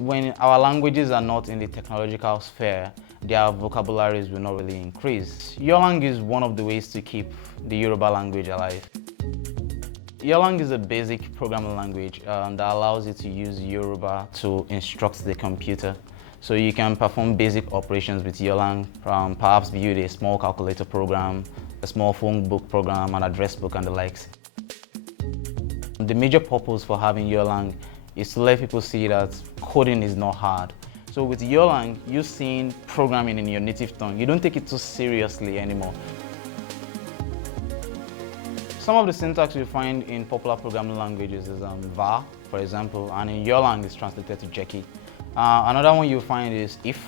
When our languages are not in the technological sphere, their vocabularies will not really increase. YORLANG is one of the ways to keep the Yoruba language alive. YORLANG is a basic programming language that allows you to use Yoruba to instruct the computer. So you can perform basic operations with YORLANG, perhaps build a small calculator program, a small phone book program, an address book, and the likes. The major purpose for having YORLANG is to let people see that coding is not hard. So with YORLANG, you're seeing programming in your native tongue. You don't take it too seriously anymore. Some of the syntax you find in popular programming languages is var, for example, and in YORLANG is translated to Jeki. Another one you find is if.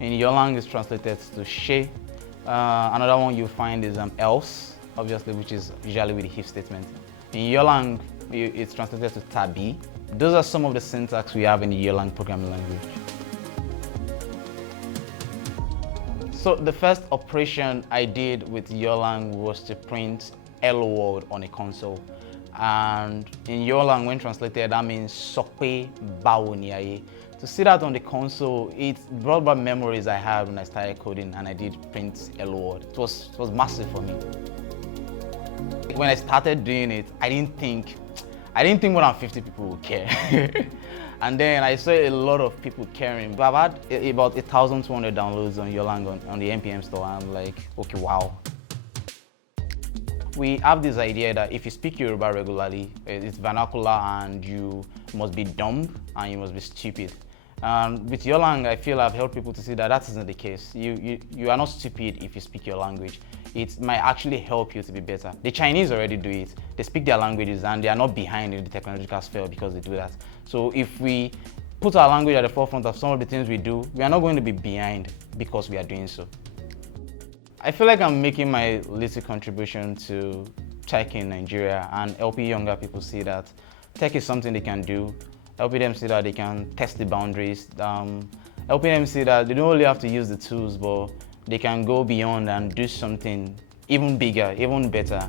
In YORLANG is translated to she. Another one you find is else, obviously, which is usually with the if statement. In YORLANG, it's translated to tabi. Those are some of the syntax we have in the YORLANG programming language. So the first operation I did with YORLANG was to print hello world on a console. And in YORLANG, when translated, that means sokpe bawo ni aye. To see that on the console, it brought back memories I had when I started coding and I did print hello world. It was massive for me. When I started doing it, I didn't think more than 50 people would care. And then I saw a lot of people caring. I've had about 1,200 downloads on YORLANG on the NPM store. I'm like, okay, wow. We have this idea that if you speak Yoruba regularly, it's vernacular and you must be dumb and you must be stupid. With YORLANG, I feel I've helped people to see that that isn't the case. You are not stupid if you speak your language. It might actually help you to be better. The Chinese already do it. They speak their languages and they are not behind in the technological sphere because they do that. So if we put our language at the forefront of some of the things we do, we are not going to be behind because we are doing so. I feel like I'm making my little contribution to tech in Nigeria and helping younger people see that tech is something they can do, helping them see that they can test the boundaries, helping them see that they don't only have to use the tools, but they can go beyond and do something even bigger, even better.